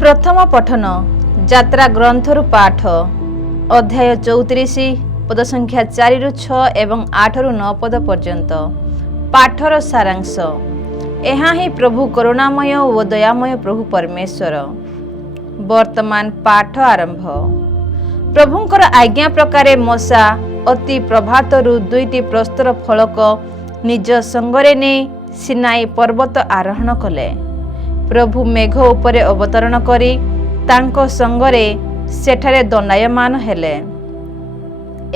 प्रथम पठन यात्रा ग्रंथरु पाठ अध्याय 34 पद संख्या 4 रु 6 एवं 8 रु 9 पद पर्यंत। पाठर सारांश यहाँ ही प्रभु करुणामय व दयामय प्रभु परमेश्वर। वर्तमान पाठ आरंभ। प्रभुंकर आज्ञा प्रकारे मूसा अति प्रभातरु 2टी प्रस्तर फलक निज संगरे ने सिनाई पर्वत आरोहण कले। प्रभु मेघ उपरे अवतरण करी तांको संगरे सेठारे दंडायमान हेले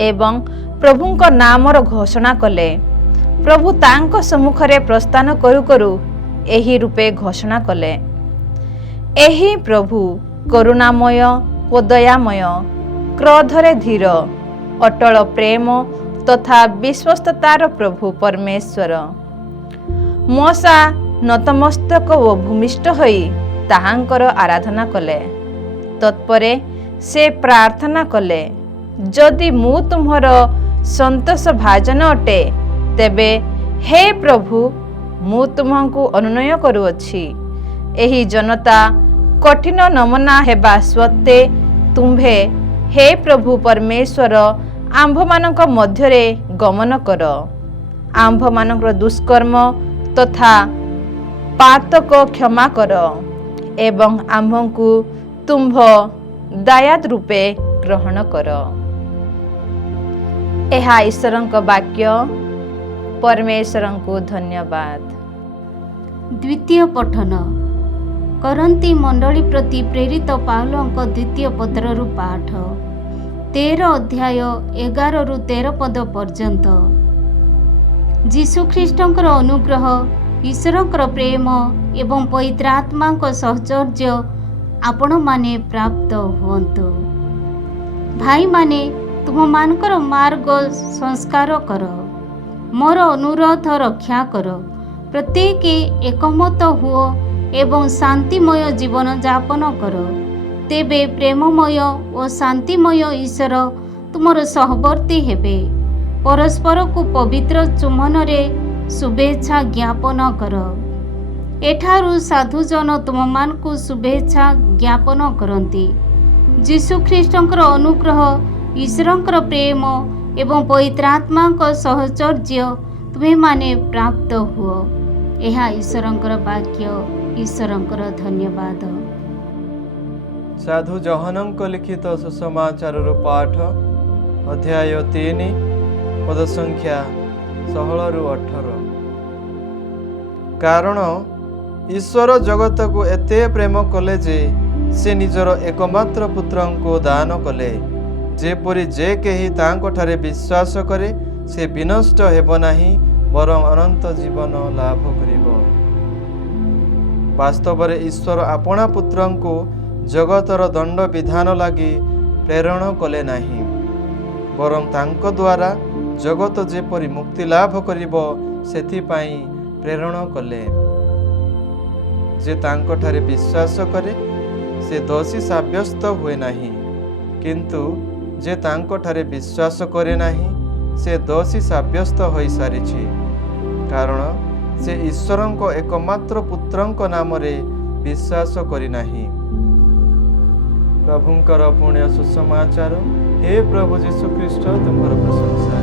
एवं प्रभुंको नामर घोषणा कले। प्रभु तांको सम्मुखरे प्रस्थान करू करू एही रूपे घोषणा कले, एही प्रभु करुणामय व दयामय, क्रोधरे धीर, अटल प्रेम तथा विश्वस्ततार प्रभु परमेश्वर। मूसा नतमस्तक व भूमिष्ठ होई ताहांकर आराधना कले। तत्परे से प्रार्थना कले, जदि मु तुम्हर संतोष भाजन अटे तेबे हे प्रभु मु तुमको अनुनय करुअछि। एही जनता कठिन नमना हेबा सत्ते तुम्भे हे प्रभु परमेश्वर आंभ मानक मध्यरे गमन कर। आंभ मानक दुष्कर्म तथा पातक क्षमा कर एवं आंभंकु तुम्भ दायाद रूपे ग्रहण कर। एहा ईश्वरंक वाक्य। परमेश्वरंकु धन्यवाद। द्वितीय पठन करंती मंडली प्रति प्रेरित पाउलंक द्वितीय पत्ररु पाठ 13 अध्याय 11 रु 13 पद पर्यंत। जीशुख्रीष्टंकर अनुग्रह, ईश्वरंकर प्रेम एवं पवित्र आत्मांक सहचर्य आपण माने प्राप्त हुअन्तु। भाई माने तुम मानकर मार्ग संस्कार कर, मोर अनुरोध रक्षा कर। प्रत्येक एकमत हुओ एवं शांतिमय जीवन यापन कर, तेबे प्रेममय और शांतिमय ईश्वर तुमर सहवर्ती हेबे। परस्पर को पवित्र चुम्बन रे शुभेच्छा ज्ञापन कर। एठारु साधुजन तुम मान को शुभेच्छा ज्ञापन करती। जीशुख्रीष्टंकर अनुग्रह, ईश्वरंकर प्रेम एवं पवित्र आत्मांक सहचर्य तुम्हें माने प्राप्त हुओ। एहा ईश्वरंकर वाक्य। ईश्वरंकर धन्यवाद। साधु जहनंक लिखित सुसमाचार पाठ अध्याय 3 पद संख्या 16 रु 18। कारण ईश्वर जगत को एते प्रेम कले जे से निजर एकमात्र पुत्र को दान कले, जेपरि जे केही तांको ठारे विश्वास करे से विनष्ट हेब नाही बरं अनंत जीवन लाभ करिबो। वास्तव रे ईश्वर आपणा पुत्र को जगतर दंड विधान लगी प्रेरण कले नाही, बरं तांको द्वारा जगत जेपरि मुक्ति लाभ करिबो सेथिपाई प्रेरण कले। जे तांको ठारे विश्वास करे से दोषी साब्यस्त हुए नाही, किंतु जे तांको ठारे विश्वास करे नाही से दोषी साब्यस्त होई सारिछि, कारण से ईश्वरंको एकमात्र पुत्रंको नाम रे विश्वास करि नाही। प्रभुंकर पुण्य सुसमाचार। हे प्रभु जीशु ख्रीष्ट तुमर प्रशंसा।